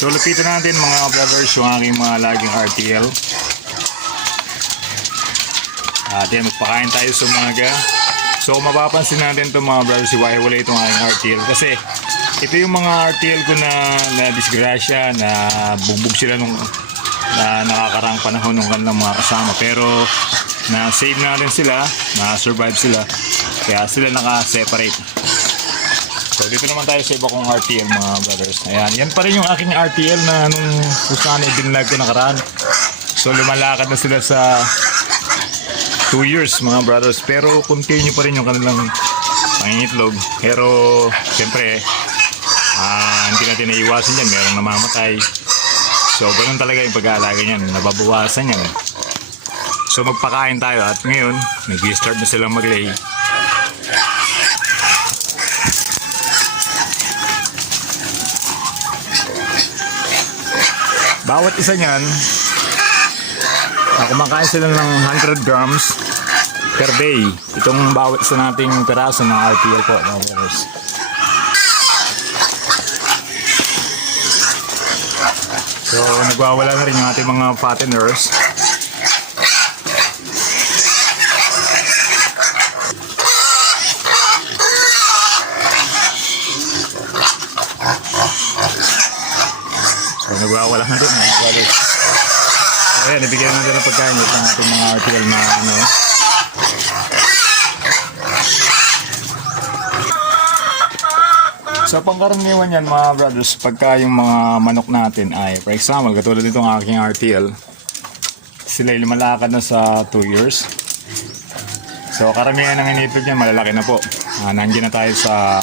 So lupitan natin mga brothers yung aking mga laging RTL. At yan, magpakain tayo sa umaga. So mapapansin natin itong mga brothers, iwahiwala itong aking RTL. Kasi ito yung mga RTL ko na disgrasya, na bugbog sila nung nakakarang panahon ng kanilang mga kasama. Pero na-save natin sila, na-survive sila. Kaya sila naka-separate. So dito naman tayo sa iba kong RTL mga brothers. Ayan, yan pa rin yung aking RTL na nung saan i-binlag ko nakaraan. So lumalakad na sila sa 2 years mga brothers. Pero continue pa rin yung kanilang pangingitlog. Pero siyempre, hindi natin naiiwasan yan. Merong namamatay. So ganun talaga yung pag-aalaga niyan. Nababawasan yan. So magpakain tayo at ngayon, nag-start na silang mag-lay. Bawat isa niyan, kumakain sila ng 100 grams per day. Itong bawat isa nating peraso ng RTL po, mga brothers. So, nagwawala na rin yung ating mga fatteners. So, nagwawala na rin mga brothers. Ayan, ibigyan natin ng pagkain ng ating mga RTL na ano. So pangkaraniwan yan mga brothers, pagka yung mga manok natin ay, for example, katulad nitong aking RTL, sila ay lumalakad na sa 2 years. So karamihan ng initlog niyan malalaki na po. Nandiyan na tayo sa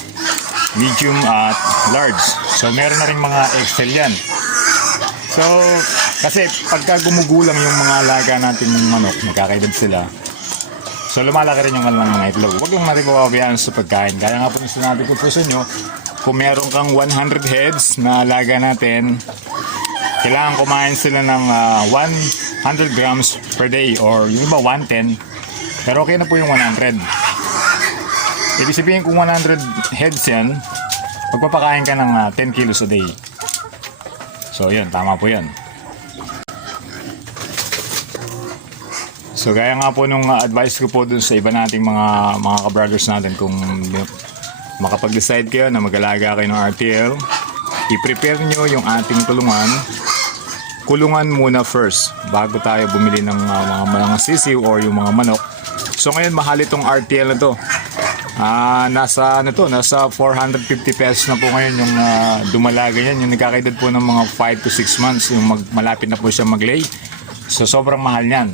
medium at large. So meron na rin mga XL yan. So kasi pagka gumugulang yung mga alaga natin ng manok, nagkakaedad sila. So lumalaki rin yung kanilang mga itlog. Huwag yung natin pababayaan sa pagkain. Kaya nga po sinabi ko po sa inyo, kung meron kang 100 heads na alaga natin, kailangan kumain sila ng 100 grams per day or yung iba 110. Pero okay na po yung 100. Ibig sabihin kung 100 heads yan, magpapakain ka ng 10 kilos a day. So yun, tama po yan. So gaya nga po nung advice ko po dun sa iba nating mga ka-brothers natin, kung makapag-decide kayo na mag-alaga kayo ng RTL, i-prepare nyo yung ating kulungan. Kulungan muna first bago tayo bumili ng mga sisiw or yung mga manok. So ngayon mahal itong RTL na to. Nasa 450 pesos na po ngayon yung dumalaga yan. Yung nagkakaedad po ng mga 5 to 6 months, yung malapit na po siya mag-lay. So sobrang mahal yan.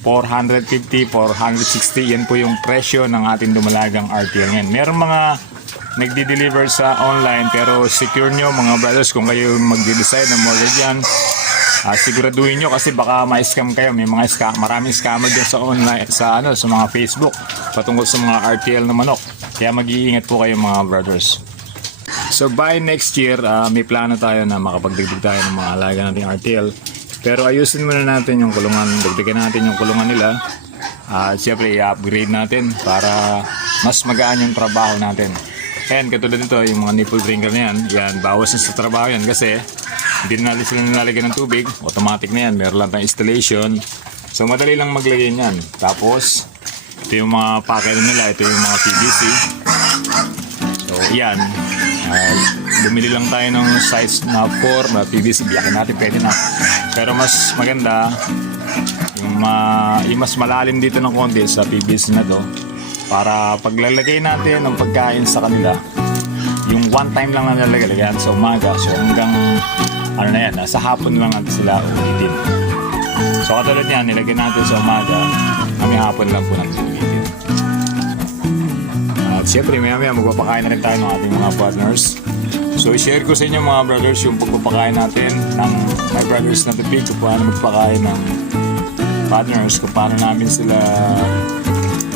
450, 460, yan po yung presyo ng ating dumalagang RTL ngayon. Meron mga nagdi-deliver sa online, pero secure nyo mga brothers kung kayo magde-decide na mortgage yan. Siguraduhin nyo kasi baka ma-scam kayo. May mga maraming scammer dyan sa online, sa mga Facebook patungkol sa mga RTL na manok. Kaya mag-iingat po kayo mga brothers. So by next year, may plano tayo na makapagdagdag tayo ng mga alaga nating RTL. Pero ayusin muna natin yung kulungan, dagdagan natin yung kulungan nila. Siyempre i-upgrade natin para mas magaan yung trabaho natin. And katulad nito, yung mga nipple drinker na yan, bawas na sa trabaho yan kasi hindi na sila nilalagyan ng tubig, automatic na yan, meron lang tayong installation. So madali lang maglagay niyan. Tapos ito yung mga packet nila, ito yung mga PVC. So yan, bumili lang tayo ng size na 4 na PVC, biyakin natin, pwede na. Pero mas maganda yung mas malalim dito ng konti sa PVC na to, para paglalagay natin ng pagkain sa kanila, yung one time lang na nalagay sa umaga. So hanggang sa hapon lang natin sila ulitin. So katulad yan, nilagay natin sa umaga, kami hapon lang po natin ulitin. At siyempre maya magpapakain na rin tayo ng ating mga partners. So i-share ko sa inyo mga brothers yung pagpapakain natin ng my brothers na tipig, kung paano magpakain ng partners, kung paano namin sila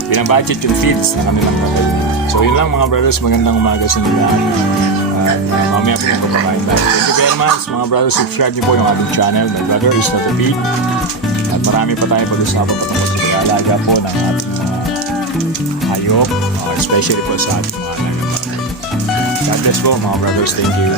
binabudget yung feeds na kanilang brother. So yun lang mga brothers, magandang umaga sa nila. Mamaya po magpapakain tayo. Thank you very much mga brothers, subscribe niyo po yung ating channel, my brother is not a pig. At marami pa tayo pag-usapan patungkol sa pag-aalaga po ng ating mga hayop, especially po sa ating mga alaga. God bless po mga brothers, thank you.